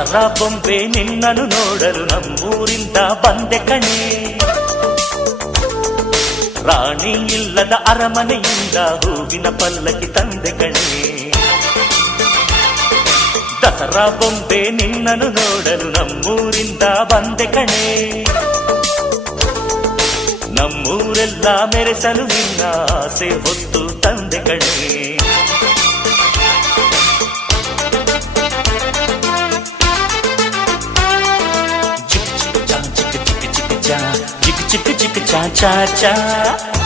ದಸರಾ ಬೊಂಬೆ ನಿನ್ನನ್ನು ನೋಡಲು ನಮ್ಮೂರಿಂದ ಬಂದೆ ಕಣೆ. ರಾಣಿ ಇಲ್ಲದ ಅರಮನೆಯಿಂದ ಹೂವಿನ ಪಲ್ಲಕ್ಕಿ ತಂದೆ ಕಣೆ. ದಸರಾ ಬೊಂಬೆ ನಿನ್ನನ್ನು ನೋಡಲು ನಮ್ಮೂರಿಂದ ಬಂದೆ ಕಣೆ. ನಮ್ಮೂರೆಲ್ಲ ಮೆರೆಸಲು ನಿನ್ನ ಆಸೆ ಹೊತ್ತು ತಂದೆ ಕಣೆ. ಚಿಕ್ ಚಿಕ್ ಚಾ ಚಾ ಚಾ ಚಾ